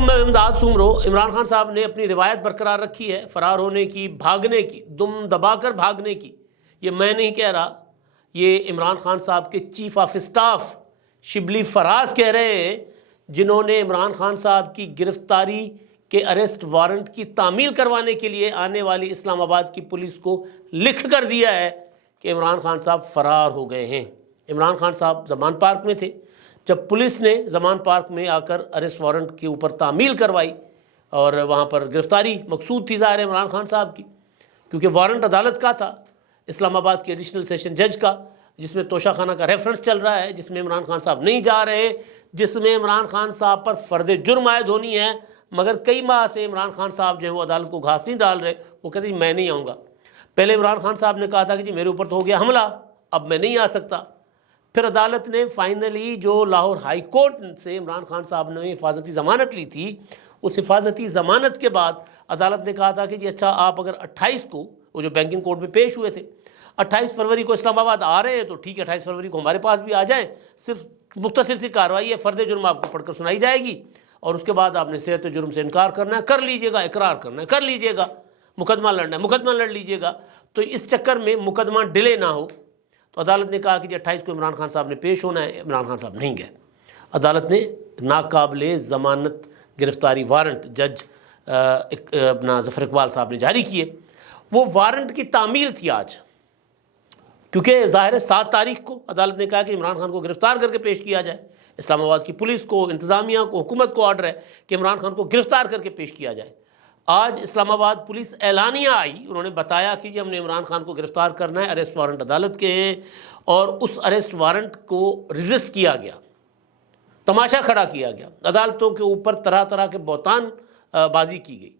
ثم امداد سمرو، عمران خان صاحب نے اپنی روایت برقرار رکھی ہے فرار ہونے کی، بھاگنے کی، دم دبا کر بھاگنے کی۔ یہ میں نہیں کہہ رہا، یہ عمران خان صاحب کے chief of staff Shibli Faraz کہہ رہے ہیں، جنہوں نے عمران خان صاحب کی گرفتاری کے اریسٹ وارنٹ کی تعمیل کروانے کے لیے آنے والی اسلام آباد کی پولیس کو لکھ کر دیا ہے کہ عمران خان صاحب فرار ہو گئے ہیں۔ عمران خان صاحب زمان پارک میں تھے، جب پولیس نے زمان پارک میں آ کر اریسٹ وارنٹ کے اوپر تعمیل کروائی اور وہاں پر گرفتاری مقصود تھی ظاہر عمران خان صاحب کی، کیونکہ وارنٹ عدالت کا تھا، اسلام آباد کے ایڈیشنل سیشن جج کا، جس میں توشہ خانہ کا ریفرنس چل رہا ہے، جس میں عمران خان صاحب نہیں جا رہے، جس میں عمران خان صاحب پر فرد جرم عائد ہونی ہے، مگر کئی ماہ سے عمران خان صاحب جو ہے وہ عدالت کو گھاس نہیں ڈال رہے، وہ کہتے ہیں میں نہیں آؤں گا۔ پہلے عمران خان صاحب نے کہا تھا کہ جی میرے اوپر تو ہو گیا حملہ، اب میں نہیں آ سکتا۔ پھر عدالت نے فائنلی جو لاہور ہائی کورٹ سے عمران خان صاحب نے حفاظتی ضمانت لی تھی، اس حفاظتی ضمانت کے بعد عدالت نے کہا تھا کہ جی اچھا آپ اگر 28 کو وہ جو بینکنگ کورٹ میں پیش ہوئے تھے، 28 فروری کو اسلام آباد آ رہے ہیں تو ٹھیک ہے، 28 فروری کو ہمارے پاس بھی آ جائیں، صرف مختصر سی کارروائی ہے، فرد جرم آپ کو پڑھ کر سنائی جائے گی اور اس کے بعد آپ نے صحت جرم سے انکار کرنا ہے، کر لیجئے گا، اقرار کرنا ہے کر لیجئے گا، مقدمہ لڑنا ہے مقدمہ لڑ لیجئے گا۔ تو اس چکر میں مقدمہ ڈیلے نہ ہو، تو عدالت نے کہا کہ جی 28 کو عمران خان صاحب نے پیش ہونا ہے، عمران خان صاحب نہیں گئے۔ عدالت نے ناقابل ضمانت گرفتاری وارنٹ جج اپنا ظفر اقبال صاحب نے جاری کیے۔ وہ وارنٹ کی تعمیل تھی آج، کیونکہ ظاہر ہے 7 تاریخ کو عدالت نے کہا کہ عمران خان کو گرفتار کر کے پیش کیا جائے، اسلام آباد کی پولیس کو، انتظامیہ کو، حکومت کو آرڈر ہے کہ عمران خان کو گرفتار کر کے پیش کیا جائے۔ آج اسلام آباد پولیس اعلانیہ آئی، انہوں نے بتایا کہ جی ہم نے عمران خان کو گرفتار کرنا ہے، اریسٹ وارنٹ عدالت کے ہیں، اور اس اریسٹ وارنٹ کو ریزسٹ کیا گیا، تماشا کھڑا کیا گیا، عدالتوں کے اوپر طرح طرح کے بہتان بازی کی گئی،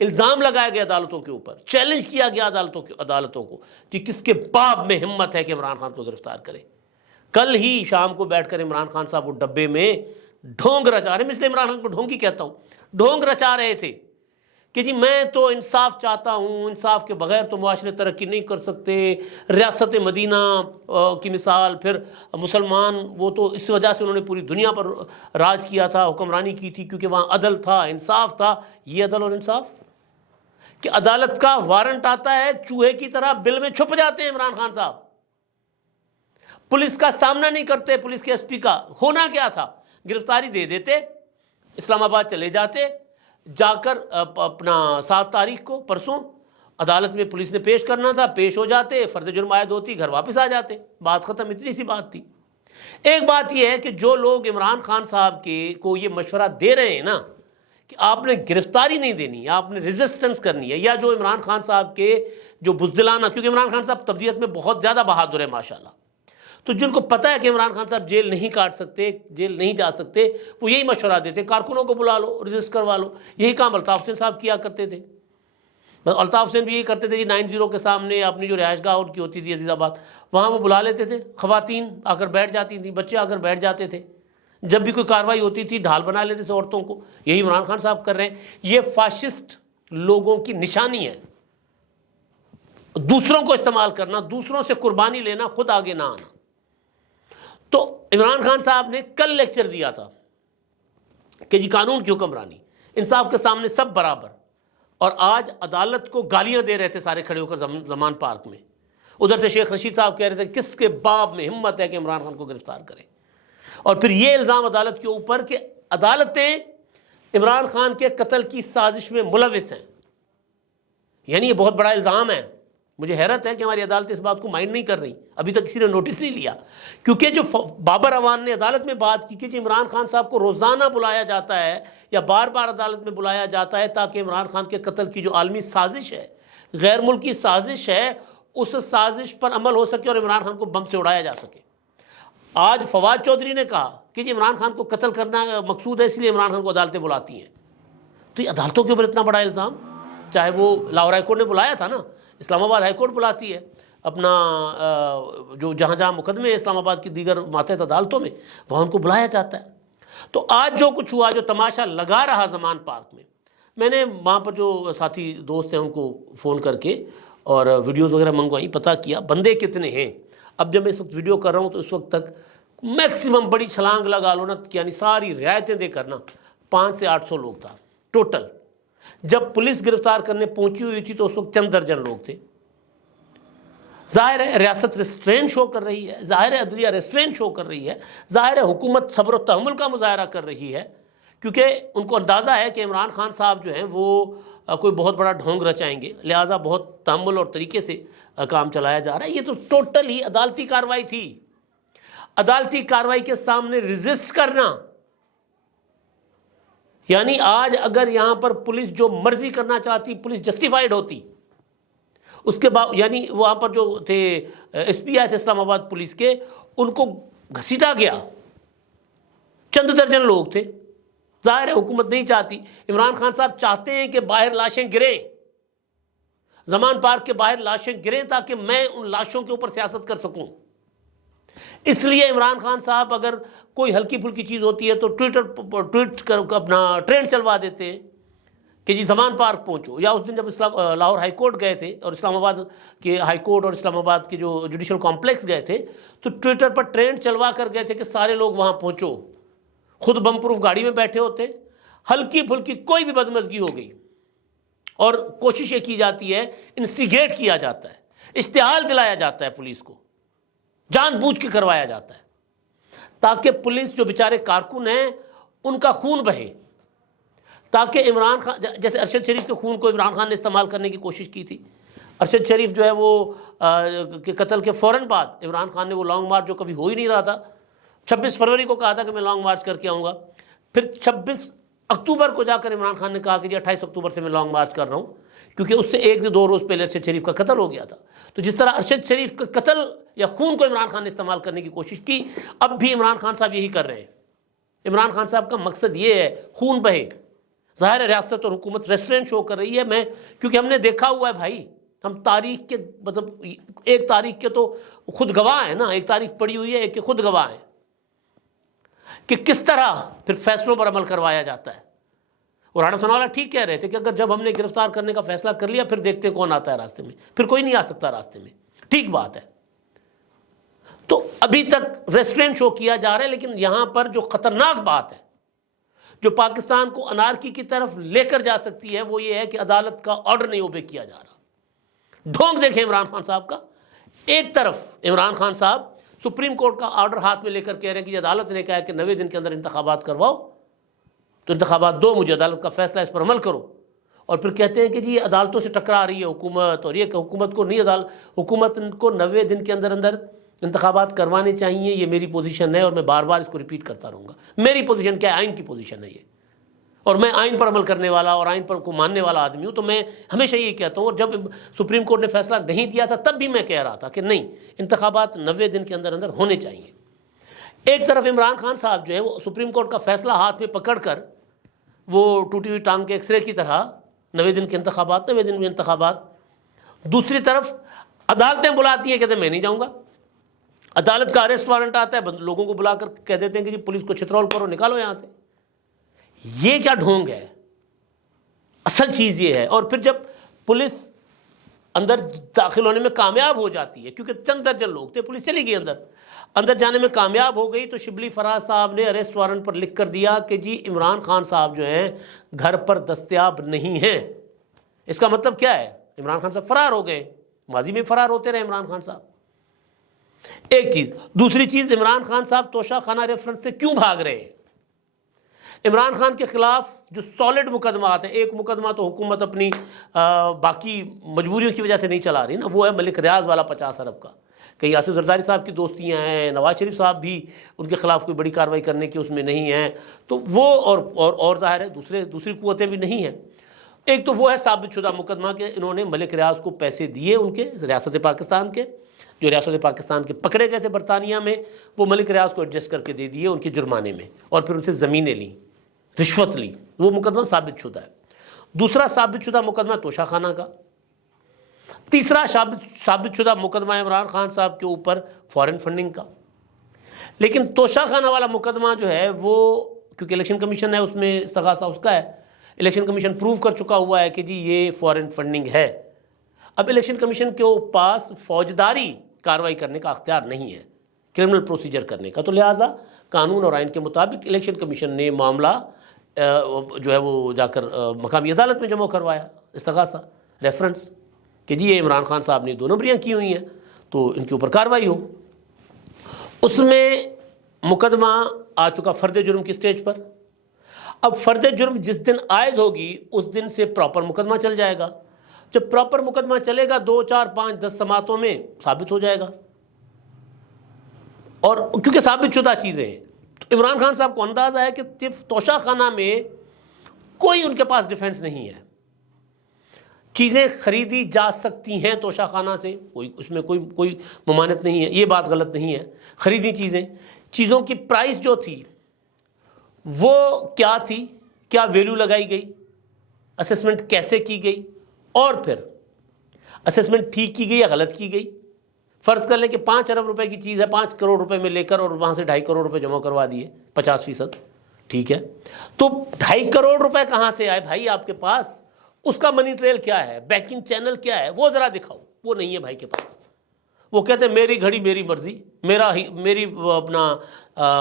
الزام لگایا گیا عدالتوں کے اوپر، چیلنج کیا گیا عدالتوں کو کہ کس کے باب میں ہمت ہے کہ عمران خان کو گرفتار کرے۔ کل ہی شام کو بیٹھ کر عمران خان صاحب وہ ڈبے میں ڈھونگ رچا رہے، میں اس لیے عمران خان کو ڈھونگی کہتا ہوں، ڈھونگ رچا رہے تھے کہ جی میں تو انصاف چاہتا ہوں، انصاف کے بغیر تو معاشرے ترقی نہیں کر سکتے، ریاست مدینہ کی مثال، پھر مسلمان وہ تو اس وجہ سے انہوں نے پوری دنیا پر راج کیا تھا، حکمرانی کی تھی، کیونکہ وہاں عدل تھا، انصاف تھا۔ یہ عدل اور انصاف کہ عدالت کا وارنٹ آتا ہے، چوہے کی طرح بل میں چھپ جاتے ہیں عمران خان صاحب، پولیس کا سامنا نہیں کرتے، پولیس کے ایس پی کا۔ ہونا کیا تھا، گرفتاری دے دیتے، اسلام آباد چلے جاتے، جا کر اپنا 7 تاریخ کو پرسوں عدالت میں پولیس نے پیش کرنا تھا، پیش ہو جاتے، فرد جرم عائد ہوتی، گھر واپس آ جاتے، بات ختم، اتنی سی بات تھی۔ ایک بات یہ ہے کہ جو لوگ عمران خان صاحب کو یہ مشورہ دے رہے ہیں نا کہ آپ نے گرفتاری نہیں دینی، آپ نے ریزسٹنس کرنی ہے، یا جو عمران خان صاحب کے جو بزدلانہ، کیونکہ عمران خان صاحب تبدیت میں بہت زیادہ بہادر ہے ماشاءاللہ، تو جن کو پتہ ہے کہ عمران خان صاحب جیل نہیں کاٹ سکتے، جیل نہیں جا سکتے، وہ یہی مشورہ دیتے، کارکنوں کو بلا لو، رجسٹ کروا لو۔ یہی کام الطاف حسین صاحب کیا کرتے تھے، بس الطاف حسین بھی یہی کرتے تھے، 90 کے سامنے اپنی جو رہائش گاہ ان کی ہوتی تھی عزیز آباد، وہاں وہ بلا لیتے تھے، خواتین آ کر بیٹھ جاتی تھیں، بچے آ کر بیٹھ جاتے تھے، جب بھی کوئی کارروائی ہوتی تھی ڈھال بنا لیتے تھے عورتوں کو۔ یہی عمران خان صاحب کر رہے ہیں۔ یہ فاشسٹ لوگوں کی نشانی ہے، دوسروں کو استعمال کرنا، دوسروں سے قربانی لینا، خود آگے نہ آنا۔ تو عمران خان صاحب نے کل لیکچر دیا تھا کہ جی قانون کی حکمرانی، انصاف کے سامنے سب برابر، اور آج عدالت کو گالیاں دے رہے تھے سارے کھڑے ہو کر زمان پارک میں۔ ادھر سے شیخ رشید صاحب کہہ رہے تھے کس کے باب میں ہمت ہے کہ عمران خان کو گرفتار کرے، اور پھر یہ الزام عدالت کے اوپر کہ عدالتیں عمران خان کے قتل کی سازش میں ملوث ہیں۔ یعنی یہ بہت بڑا الزام ہے۔ مجھے حیرت ہے کہ ہماری عدالتیں اس بات کو مائنڈ نہیں کر رہی، ابھی تک کسی نے نوٹس نہیں لیا، کیونکہ جو بابر اعوان نے عدالت میں بات کی کہ جی عمران خان صاحب کو روزانہ بلایا جاتا ہے یا بار بار عدالت میں بلایا جاتا ہے تاکہ عمران خان کے قتل کی جو عالمی سازش ہے، غیر ملکی سازش ہے، اس سازش پر عمل ہو سکے اور عمران خان کو بم سے اڑایا جا سکے۔ آج فواد چودھری نے کہا کہ جی عمران خان کو قتل کرنا مقصود ہے، اس لیے عمران خان کو عدالتیں بلاتی ہیں۔ تو یہ عدالتوں کے اوپر اتنا بڑا الزام، چاہے وہ لاہور ہائی کورٹ نے بلایا تھا نا، اسلام آباد ہائی کورٹ بلاتی ہے اپنا جو جہاں جہاں مقدمے ہیں اسلام آباد کی دیگر ماتحت عدالتوں میں، وہاں ان کو بلایا جاتا ہے۔ تو آج جو کچھ ہوا، جو تماشا لگا رہا زمان پارک میں نے وہاں پر جو ساتھی دوست ہیں ان کو فون کر کے اور ویڈیوز وغیرہ منگوائی، پتہ کیا بندے کتنے ہیں۔ اب جب میں اس وقت ویڈیو کر رہا ہوں تو اس وقت تک میکسیمم بڑی چھلانگ لگا لو نا، یعنی ساری رعایتیں دے کرنا 500 سے 800 لوگ تھا ٹوٹل. جب پولیس گرفتار کرنے پہنچی ہوئی تھی تو اس وقت چند درجن لوگ تھے. ظاہر ہے ریاست ریسٹرین شو کر رہی ہے, ظاہر ہے عدلیہ ریسٹرین شو کر رہی ہے, ظاہر ہے حکومت صبر و تحمل کا مظاہرہ کر رہی ہے, کیونکہ ان کو اندازہ ہے کہ عمران خان صاحب جو ہیں وہ کوئی بہت بڑا ڈھونگ رچائیں گے, لہٰذا بہت تحمل اور طریقے سے کام چلایا جا رہا ہے. یہ تو ٹوٹل ہی عدالتی کارروائی تھی. عدالتی کارروائی کے سامنے ریزسٹ کرنا, یعنی آج اگر یہاں پر پولیس جو مرضی کرنا چاہتی, پولیس جسٹیفائیڈ ہوتی, اس کے بعد یعنی وہاں پر جو تھے ایس پی آئی تھے اسلام آباد پولیس کے, ان کو گھسیٹا گیا, چند درجن لوگ تھے. ظاہر ہے حکومت نہیں چاہتی. عمران خان صاحب چاہتے ہیں کہ باہر لاشیں گریں, زمان پارک کے باہر لاشیں گریں تاکہ میں ان لاشوں کے اوپر سیاست کر سکوں. اس لیے عمران خان صاحب اگر کوئی ہلکی پھلکی چیز ہوتی ہے تو ٹویٹ کر اپنا ٹرینڈ چلوا دیتے ہیں کہ جی زمان پارک پہنچو. یا اس دن جب لاہور ہائی کورٹ گئے تھے اور اسلام آباد کے ہائی کورٹ اور اسلام آباد کے جو جوڈیشل کمپلیکس گئے تھے تو ٹویٹر پر ٹرینڈ چلوا کر گئے تھے کہ سارے لوگ وہاں پہنچو. خود بم پروف گاڑی میں بیٹھے ہوتے, ہلکی پھلکی کوئی بھی بدمزگی ہو گئی اور کوشش یہ کی جاتی ہے, انسٹیگیٹ کیا جاتا ہے, اشتعال دلایا جاتا ہے پولیس کو, جان بوجھ کے کروایا جاتا ہے تاکہ پولیس جو بیچارے کارکن ہیں ان کا خون بہے, تاکہ عمران خان جیسے ارشد شریف کے خون کو عمران خان نے استعمال کرنے کی کوشش کی تھی. ارشد شریف جو ہے وہ کے قتل کے فوراً بعد عمران خان نے وہ لانگ مارچ جو کبھی ہو ہی نہیں رہا تھا, 26 فروری کو کہا تھا کہ میں لانگ مارچ کر کے آؤں گا, پھر 26 اکتوبر کو جا کر عمران خان نے کہا کہ جی 28 اکتوبر سے میں لانگ مارچ کر رہا ہوں, کیونکہ اس سے 1 سے 2 روز پہلے ارشد شریف کا قتل ہو گیا تھا. تو جس طرح ارشد شریف کا قتل یا خون کو عمران خان نے استعمال کرنے کی کوشش کی, اب بھی عمران خان صاحب یہی کر رہے ہیں. عمران خان صاحب کا مقصد یہ ہے خون بہے. ظاہر ہے ریاست اور حکومت ریسٹرین شو کر رہی ہے. میں کیونکہ ہم نے دیکھا ہوا ہے بھائی, ہم تاریخ کے مطلب ایک تاریخ کے تو خود گواہ ہیں نا, ایک تاریخ پڑھی ہوئی ہے, ایک کے خود گواہ ہیں کہ کس طرح پھر فیصلوں پر عمل کروایا جاتا ہے. اور رانا ثناء اللہ ٹھیک کہہ رہے تھے کہ اگر جب ہم نے گرفتار کرنے کا فیصلہ کر لیا پھر دیکھتے کون آتا ہے راستے میں, پھر کوئی نہیں آ سکتا راستے میں. ٹھیک بات ہے. تو ابھی تک ریسٹرین شو کیا جا رہا ہے, لیکن یہاں پر جو خطرناک بات ہے جو پاکستان کو انارکی کی طرف لے کر جا سکتی ہے وہ یہ ہے کہ عدالت کا آرڈر نہیں اوبے کیا جا رہا. ڈھونگ دیکھیں عمران خان صاحب کا. ایک طرف عمران خان صاحب سپریم کورٹ کا آرڈر ہاتھ میں لے کر کہہ رہے ہیں کہ عدالت نے کہا ہے کہ 90 دن کے اندر انتخابات کرواؤ, تو انتخابات دو مجھے, عدالت کا فیصلہ اس پر عمل کرو. اور پھر کہتے ہیں کہ جی عدالتوں سے ٹکرا رہی ہے حکومت, اور یہ کہ حکومت کو نہیں, حکومت کو 90 دن کے اندر اندر انتخابات کروانے چاہیے. یہ میری پوزیشن ہے اور میں بار بار اس کو ریپیٹ کرتا رہوں گا. میری پوزیشن کیا ہے؟ آئین کی پوزیشن ہے یہ, اور میں آئین پر عمل کرنے والا اور آئین پر کو ماننے والا آدمی ہوں. تو میں ہمیشہ یہی کہتا ہوں, اور جب سپریم کورٹ نے فیصلہ نہیں دیا تھا تب بھی میں کہہ رہا تھا کہ نہیں, انتخابات 90 دن کے اندر اندر ہونے چاہیے. ایک طرف عمران خان صاحب جو ہیں وہ سپریم کورٹ کا فیصلہ ہاتھ میں پکڑ کر وہ ٹوٹی ہوئی ٹانگ کے ایکس رے کی طرح 90 دن کے انتخابات, 90 دن میں انتخابات. دوسری طرف عدالتیں بلاتی ہیں, کہتے ہیں میں نہیں جاؤں گا. عدالت کا اریسٹ وارنٹ آتا ہے, لوگوں کو بلا کر کہہ دیتے ہیں کہ جی پولیس کو چھترول کرو, نکالو یہاں سے. یہ کیا ڈھونگ ہے؟ اصل چیز یہ ہے. اور پھر جب پولیس اندر داخل ہونے میں کامیاب ہو جاتی ہے, کیونکہ چند درجن لوگ تھے, پولیس چلی گئی اندر جانے میں کامیاب ہو گئی, تو شبلی فراز صاحب نے اریسٹ وارنٹ پر لکھ کر دیا کہ جی عمران خان صاحب جو ہیں گھر پر دستیاب نہیں ہیں. اس کا مطلب کیا ہے؟ عمران خان صاحب فرار ہو گئے. ماضی میں فرار ہوتے رہے عمران خان صاحب. ایک چیز. دوسری چیز, عمران خان صاحب توشہ خانہ ریفرنس سے کیوں بھاگ رہے ہیں؟ عمران خان کے خلاف جو سالڈ مقدمات ہیں, ایک مقدمہ تو حکومت اپنی باقی مجبوریوں کی وجہ سے نہیں چلا رہی نا, وہ ہے ملک ریاض والا 50 ارب کا. کہیں آصف زرداری صاحب کی دوستیاں ہیں, نواز شریف صاحب بھی ان کے خلاف کوئی بڑی کارروائی کرنے کی اس میں نہیں ہیں, تو وہ اور ظاہر ہے دوسری قوتیں بھی نہیں ہیں. ایک تو وہ ہے ثابت شدہ مقدمہ کہ انہوں نے ملک ریاض کو پیسے دیے, ان کے ریاست پاکستان کے, جو ریاست پاکستان کے پکڑے گئے تھے برطانیہ میں, وہ ملک ریاض کو ایڈجسٹ کر کے دے دیے ان کے جرمانے میں, اور پھر ان سے زمینیں لیں, رشوت لی. وہ مقدمہ ثابت شدہ ہے. دوسرا ثابت شدہ مقدمہ توشہ خانہ کا. تیسرا ثابت شدہ مقدمہ عمران خان صاحب کے اوپر فارن فنڈنگ کا. لیکن توشہ خانہ والا مقدمہ جو ہے وہ کیونکہ الیکشن کمیشن ہے اس میں استغاثہ اس کا ہے, الیکشن کمیشن پروو کر چکا ہوا ہے کہ جی یہ فارن فنڈنگ ہے. اب الیکشن کمیشن کے پاس فوجداری کارروائی کرنے کا اختیار نہیں ہے, کرمنل پروسیجر کرنے کا, تو لہٰذا قانون اور آئین کے مطابق الیکشن کمیشن نے معاملہ جو ہے وہ جا کر مقامی عدالت میں جمع کروایا استغاثہ ریفرنس کہ جی یہ عمران خان صاحب نے 2 نمبریاں کی ہوئی ہیں تو ان کے اوپر کارروائی ہو۔ اس میں مقدمہ آ چکا فرد جرم کی سٹیج پر۔ اب فرد جرم جس دن عائد ہوگی اس دن سے پراپر مقدمہ چل جائے گا۔ جب پراپر مقدمہ چلے گا 2 4 5 10 سماعتوں میں ثابت ہو جائے گا، اور کیونکہ ثابت شدہ چیزیں ہیں تو عمران خان صاحب کو اندازہ ہے کہ توشہ خانہ میں کوئی ان کے پاس ڈیفنس نہیں ہے، چیزیں خریدی جا سکتی ہیں توشہ خانہ سے، اس میں کوئی ممانعت نہیں ہے، یہ بات غلط نہیں ہے، خریدی چیزوں کی پرائس جو تھی وہ کیا تھی، کیا ویلیو لگائی گئی، اسیسمنٹ کیسے کی گئی، اور پھر اسیسمنٹ ٹھیک کی گئی یا غلط کی گئی۔ فرض کر لیں کہ 5 ارب روپے کی چیز ہے، 5 کروڑ روپے میں لے کر اور وہاں سے 2.5 کروڑ روپے جمع کروا دیے 50%، ٹھیک ہے، تو 2.5 کروڑ روپے کہاں سے آئے بھائی آپ کے پاس؟ اس کا منی ٹریل کیا ہے، بینکنگ چینل کیا ہے، وہ ذرا دکھاؤ۔ وہ نہیں ہے بھائی کے پاس۔ وہ کہتے ہیں میری گھڑی میری مرضی، میری اپنا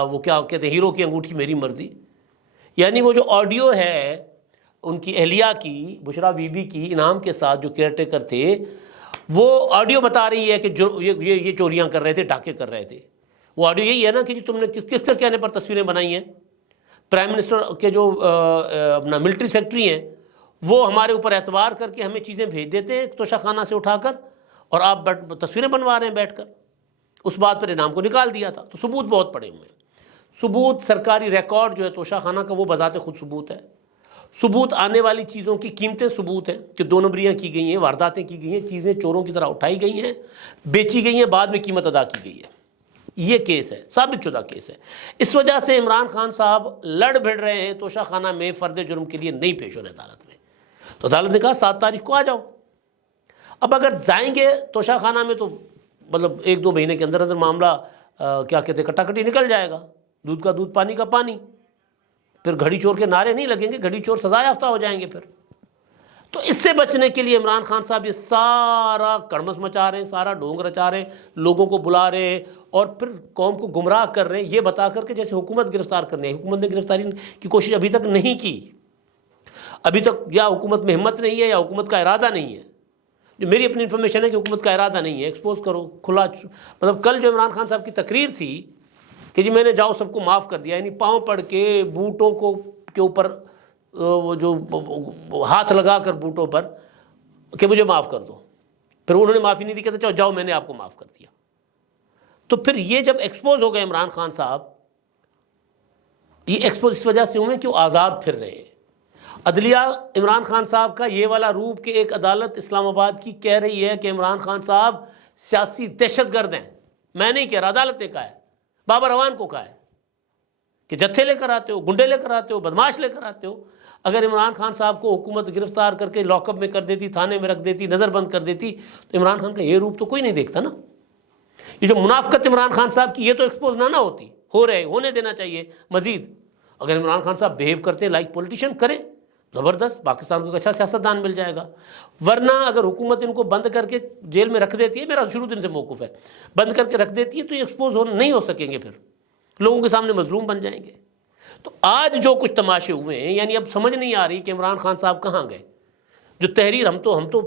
وہ کیا کہتے ہیں ہیرو کی انگوٹھی میری مرضی۔ یعنی وہ جو آڈیو ہے ان کی اہلیہ کی، بشرا بی بی کی انعام کے ساتھ جو کیئر ٹیکر تھے، وہ آڈیو بتا رہی ہے کہ یہ چوریاں کر رہے تھے، ڈاکے کر رہے تھے۔ وہ آڈیو یہی ہے نا کہ جی تم نے کس سے کہنے پر تصویریں بنائی ہیں؟ پرائم منسٹر کے جو اپنا ملٹری سیکرٹری ہیں وہ ہمارے اوپر اعتبار کر کے ہمیں چیزیں بھیج دیتے ہیں توشہ خانہ سے اٹھا کر، اور آپ تصویریں بنوا رہے ہیں بیٹھ کر۔ اس بات پر انعام کو نکال دیا تھا۔ تو ثبوت بہت پڑے ہوئے ہیں، ثبوت سرکاری ریکارڈ جو ہے توشہ خانہ کا وہ بذات خود ثبوت ہے، ثبوت آنے والی چیزوں کی قیمتیں ثبوت ہیں کہ 2 نمبریاں کی گئی ہیں، وارداتیں کی گئی ہیں، چیزیں چوروں کی طرح اٹھائی گئی ہیں، بیچی گئی ہیں، بعد میں قیمت ادا کی گئی ہے۔ یہ کیس ہے، ثابت شدہ کیس ہے۔ اس وجہ سے عمران خان صاحب لڑ بھڑ رہے ہیں توشہ خانہ میں فرد جرم کے لیے نہیں پیش ہونے عدالت میں۔ تو عدالت نے کہا 7 تاریخ کو آ جاؤ۔ اب اگر جائیں گے توشہ خانہ میں تو مطلب 1-2 مہینے کے اندر معاملہ کیا کہتے ہیں کٹاکٹی نکل جائے گا، دودھ کا دودھ پانی کا پانی، پھر گھڑی چور کے نعرے نہیں لگیں گے، گھڑی چور سزا یافتہ ہو جائیں گے پھر۔ تو اس سے بچنے کے لیے عمران خان صاحب یہ سارا کڑمس مچا رہے ہیں، سارا ڈھونگ رچا رہے ہیں، لوگوں کو بلا رہے ہیں اور پھر قوم کو گمراہ کر رہے ہیں یہ بتا کر کہ جیسے حکومت گرفتار کرنے ہے۔ حکومت نے گرفتاری کی کوشش ابھی تک نہیں کی، ابھی تک یا حکومت میں ہمت نہیں ہے یا حکومت کا ارادہ نہیں ہے۔ جو میری اپنی انفارمیشن ہے کہ حکومت کا ارادہ نہیں ہے، ایکسپوز کرو کھلا۔ مطلب کل جو عمران خان صاحب کی تقریر تھی کہ جی میں نے جاؤ سب کو معاف کر دیا، یعنی پاؤں پڑ کے بوٹوں کے اوپر وہ جو ہاتھ لگا کر بوٹوں پر کہ مجھے معاف کر دو، پھر انہوں نے معافی نہیں دی، کہتے چلو جاؤ میں نے آپ کو معاف کر دیا۔ تو پھر یہ جب ایکسپوز ہو گئے عمران خان صاحب، یہ ایکسپوز اس وجہ سے ہوئے کہ وہ آزاد پھر رہے ہیں۔ عدلیہ عمران خان صاحب کا یہ والا روپ کہ ایک عدالت اسلام آباد کی کہہ رہی ہے کہ عمران خان صاحب سیاسی دہشت گرد ہیں، میں نہیں کہہ رہا، عدالت نے کہا ہے، بابر اعوان کو کہا ہے کہ جتھے لے کر آتے ہو، گنڈے لے کر آتے ہو، بدماش لے کر آتے ہو۔ اگر عمران خان صاحب کو حکومت گرفتار کر کے لاک اپ میں کر دیتی، تھانے میں رکھ دیتی، نظر بند کر دیتی، تو عمران خان کا یہ روپ تو کوئی نہیں دیکھتا نا۔ یہ جو منافقت عمران خان صاحب کی، یہ تو ایکسپوز نہ ہوتی، ہونے دینا چاہیے مزید۔ اگر عمران خان صاحب بیہیو کرتے لائک پولیٹیشین کریں، زبردست، پاکستان کو ایک اچھا سیاستدان مل جائے گا۔ ورنہ اگر حکومت ان کو بند کر کے جیل میں رکھ دیتی ہے، میرا شروع دن سے موقف ہے، بند کر کے رکھ دیتی ہے، تو یہ ایکسپوز نہیں ہو سکیں گے، پھر لوگوں کے سامنے مظلوم بن جائیں گے۔ تو آج جو کچھ تماشے ہوئے ہیں، یعنی اب سمجھ نہیں آ رہی کہ عمران خان صاحب کہاں گئے۔ جو تحریر ہم تو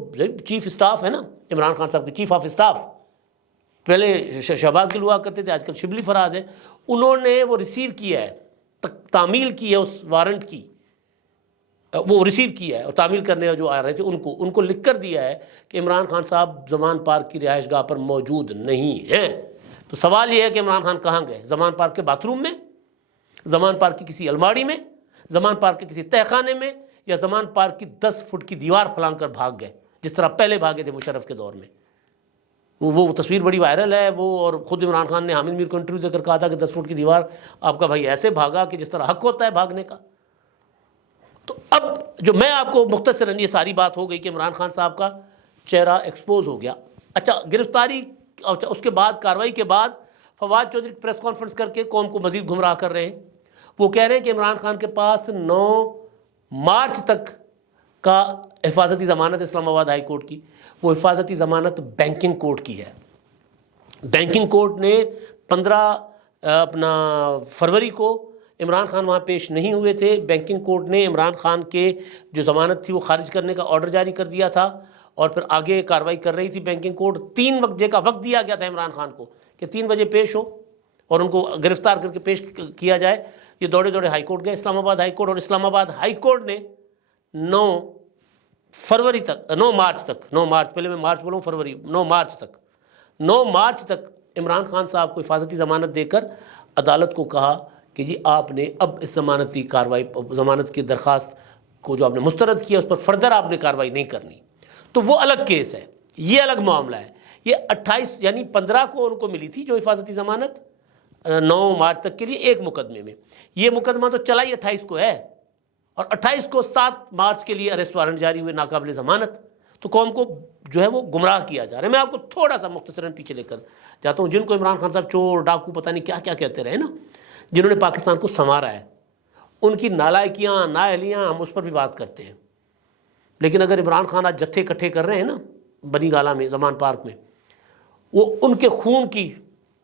چیف اسٹاف ہے نا عمران خان صاحب کے، چیف آف اسٹاف، پہلے شہباز گل ہوا کرتے تھے، آج کل شبلی فراز ہے، انہوں نے وہ ریسیو کیا ہے، تعمیل کی ہے اس وارنٹ کی، وہ ریسیو کیا ہے، اور تعمیل کرنے جو آ رہے تھے ان کو لکھ کر دیا ہے کہ عمران خان صاحب زمان پارک کی رہائش گاہ پر موجود نہیں ہیں۔ تو سوال یہ ہے کہ عمران خان کہاں گئے؟ زمان پارک کے باتھ روم میں، زمان پارک کی کسی الماڑی میں، زمان پارک کے کسی تہہ خانے میں، یا زمان پارک کی 10 فٹ کی دیوار پھلانگ کر بھاگ گئے جس طرح پہلے بھاگے تھے مشرف کے دور میں؟ وہ تصویر بڑی وائرل ہے وہ، اور خود عمران خان نے حامد میر کو انٹرویو دے کر کہا تھا کہ 10 فٹ کی دیوار آپ کا بھائی ایسے بھاگا کہ جس طرح حق ہوتا ہے بھاگنے کا۔ تو اب جو میں آپ کو مختصراً یہ ساری بات ہو گئی کہ عمران خان صاحب کا چہرہ ایکسپوز ہو گیا۔ اچھا، گرفتاری، اس کے بعد کارروائی کے بعد فواد چودھری پریس کانفرنس کر کے قوم کو مزید گمراہ کر رہے ہیں۔ وہ کہہ رہے ہیں کہ عمران خان کے پاس 9 مارچ تک کا حفاظتی ضمانت اسلام آباد ہائی کورٹ کی، وہ حفاظتی ضمانت بینکنگ کورٹ کی ہے۔ بینکنگ کورٹ نے 15 فروری کو عمران خان وہاں پیش نہیں ہوئے تھے. بینکنگ کورٹ نے عمران خان کے جو ضمانت تھی وہ خارج کرنے کا آرڈر جاری کر دیا تھا اور پھر آگے کارروائی کر رہی تھی بینکنگ کورٹ. 3 بجے کا وقت دیا گیا تھا عمران خان کو کہ 3 بجے پیش ہو اور ان کو گرفتار کر کے پیش کیا جائے. یہ دوڑے دوڑے ہائی کورٹ گئے، اسلام آباد ہائی کورٹ، اور اسلام آباد ہائی کورٹ نے 9 مارچ تک عمران خان صاحب کو حفاظتی ضمانت دے کر عدالت کو کہا کہ جی آپ نے اب اس ضمانتی کارروائی، ضمانت کی درخواست کو جو آپ نے مسترد کیا اس پر فردر آپ نے کارروائی نہیں کرنی. تو وہ الگ کیس ہے، یہ الگ معاملہ ہے. یہ 28 یعنی 15 کو ان کو ملی تھی جو حفاظتی ضمانت 9 مارچ تک کے لیے ایک مقدمے میں. یہ مقدمہ تو چلا ہی 28 کو ہے اور 28 کو 7 مارچ کے لیے اریسٹ وارنٹ جاری ہوئے ناقابل ضمانت. تو قوم کو جو ہے وہ گمراہ کیا جا رہا ہے. میں آپ کو تھوڑا سا مختصراً پیچھے لے کر جاتا ہوں. جن کو عمران خان صاحب چور ڈاکو پتہ نہیں کیا کیا کہتے رہے نا، جنہوں نے پاکستان کو سنوارا ہے، ان کی نالائکیاں نااہلیاں ہم اس پر بھی بات کرتے ہیں. لیکن اگر عمران خان آج جتھے اکٹھے کر رہے ہیں نا بنی گالہ میں، زمان پارک میں، وہ ان کے خون کی،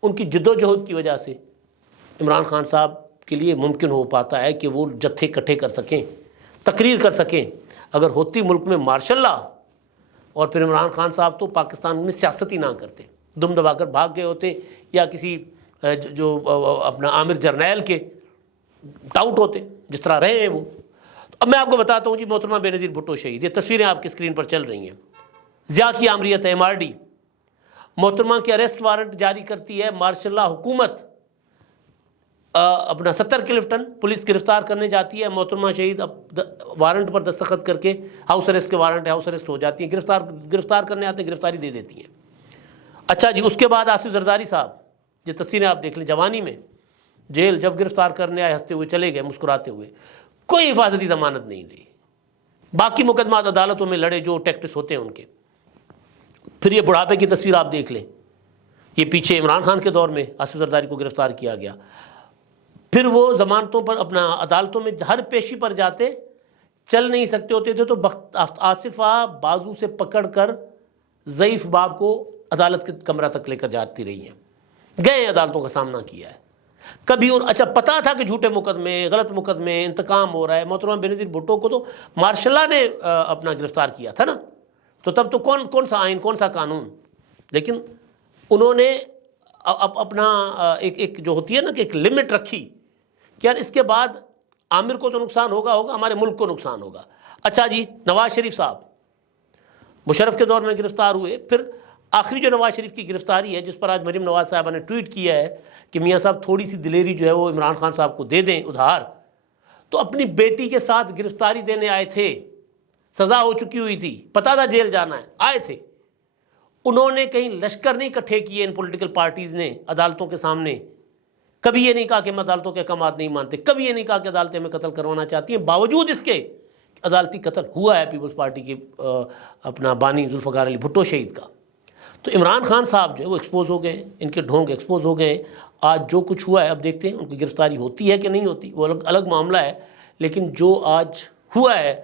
ان کی جد و جہد کی وجہ سے عمران خان صاحب کے لیے ممکن ہو پاتا ہے کہ وہ جتھے اکٹھے کر سکیں، تقریر کر سکیں. اگر ہوتی ملک میں مارشل لا اور پھر عمران خان صاحب تو پاکستان میں سیاست ہی نہ کرتے، دم دبا کر بھاگ گئے ہوتے، یا کسی جو اپنا عامر جرنیل کے ٹاؤٹ ہوتے جس طرح رہے ہیں وہ. اب میں آپ کو بتاتا ہوں جی. محترمہ بے نظیر بھٹو شہید، یہ تصویریں آپ کی اسکرین پر چل رہی ہیں. ضیاء کی آمریت ہے، MRD. محترمہ کے اریسٹ وارنٹ جاری کرتی ہے مارشل لا حکومت. اپنا 70 کلفٹن پولیس گرفتار کرنے جاتی ہے. محترمہ شہید وارنٹ پر دستخط کر کے، ہاؤس اریسٹ کے وارنٹ ہے، ہاؤس اریسٹ ہو جاتی ہیں. گرفتار کرنے آتے ہیں، گرفتاری دے دیتی ہیں. اچھا جی. اس کے بعد آصف زرداری صاحب، یہ تصویریں آپ دیکھ لیں، جوانی میں جیل، جب گرفتار کرنے آئے ہنستے ہوئے چلے گئے مسکراتے ہوئے، کوئی حفاظتی ضمانت نہیں لی. باقی مقدمات عدالتوں میں لڑے جو ٹیکٹس ہوتے ہیں ان کے. پھر یہ بڑھاپے کی تصویر آپ دیکھ لیں، یہ پیچھے عمران خان کے دور میں آصف زرداری کو گرفتار کیا گیا. پھر وہ ضمانتوں پر اپنا عدالتوں میں ہر پیشی پر جاتے، چل نہیں سکتے ہوتے تھے تو آصفہ بازو سے پکڑ کر ضعیف باپ کو عدالت کے کمرہ تک لے کر جاتی رہی ہیں. گئے عدالتوں کا سامنا کیا ہے. کبھی اچھا پتا تھا کہ جھوٹے مقدمے، غلط مقدمے، انتقام ہو رہا ہے. محترمہ بے نظیر بھٹو کو تو مارشل لا نے اپنا گرفتار کیا تھا نا، تو تب تو کون سا آئین، کون سا قانون. لیکن انہوں نے اپنا ایک جو ہوتی ہے نا کہ ایک لمٹ رکھی کہ یار اس کے بعد عامر کو تو نقصان ہوگا، ہمارے ملک کو نقصان ہوگا. اچھا جی. نواز شریف صاحب مشرف کے دور میں گرفتار ہوئے. پھر آخری جو نواز شریف کی گرفتاری ہے، جس پر آج مریم نواز صاحبہ نے ٹویٹ کیا ہے کہ میاں صاحب تھوڑی سی دلیری جو ہے وہ عمران خان صاحب کو دے دیں ادھار. تو اپنی بیٹی کے ساتھ گرفتاری دینے آئے تھے، سزا ہو چکی ہوئی تھی، پتا تھا جیل جانا ہے، آئے تھے. انہوں نے کہیں لشکر نہیں اکٹھے کیے ان پولیٹیکل پارٹیز نے عدالتوں کے سامنے. کبھی یہ نہیں کہا کہ ہم عدالتوں کے احکامات نہیں مانتے، کبھی یہ نہیں کہا کہ عدالتیں ہمیں قتل کروانا چاہتی ہیں. باوجود اس کے عدالتی قتل ہوا ہے پیپلز پارٹی کے اپنا بانی ذوالفقار علی بھٹو شہید کا. تو عمران خان صاحب جو ہے وہ ایکسپوز ہو گئے، ان کے ڈھونگ ایکسپوز ہو گئے. آج جو کچھ ہوا ہے اب دیکھتے ہیں ان کی گرفتاری ہوتی ہے کہ نہیں ہوتی، وہ الگ معاملہ ہے. لیکن جو آج ہوا ہے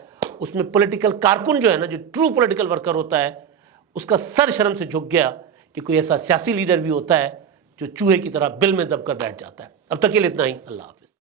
اس میں پولیٹیکل کارکن جو ہے نا، جو ٹرو پولیٹیکل ورکر ہوتا ہے، اس کا سر شرم سے جھک گیا کہ کوئی ایسا سیاسی لیڈر بھی ہوتا ہے جو چوہے کی طرح بل میں دب کر بیٹھ جاتا ہے. اب تک کے لیے اتنا ہی. اللہ حافظ.